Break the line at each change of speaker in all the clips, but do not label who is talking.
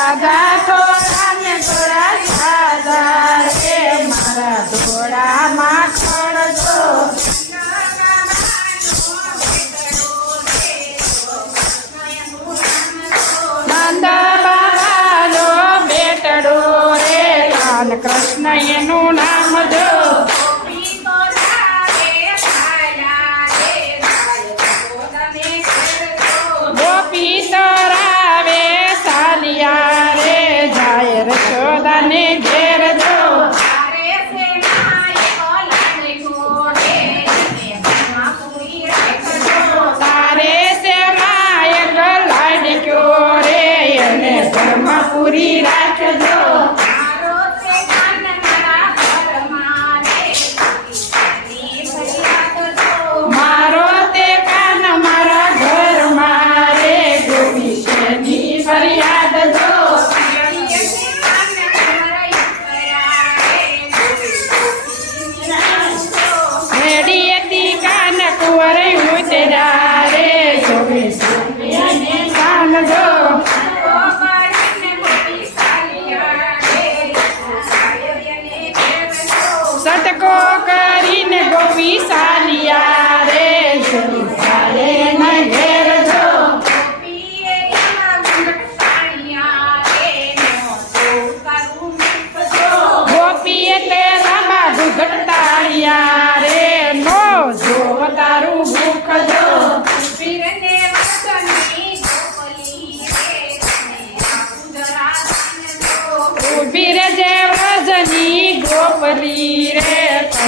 તાજા થોડા ને થોડા તાજા પૂરી રાખજો મારો તે કાન મારા ઘર મારે ગોપી શેની ફરિયાદ જો રેડી હતી કાન કુંવરે ઉતરા રે ગોપી શેની કાન જો સટકો કરીને ગોપી સાલિયા રે ગોપી સાલે ના ઘેર જો ગોપી એટલે લાંબા ઘુઘટાળિયા રે નો જો તારું ભૂખ જો ઉભી રે જે વ્રજની ગોપલી રે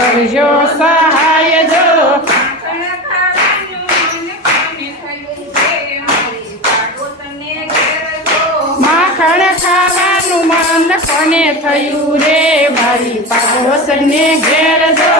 કરજો સહાય જો. માખણ ખાવાનું મન કોને થયું રે? મારી પાડોશને ઘેર જો.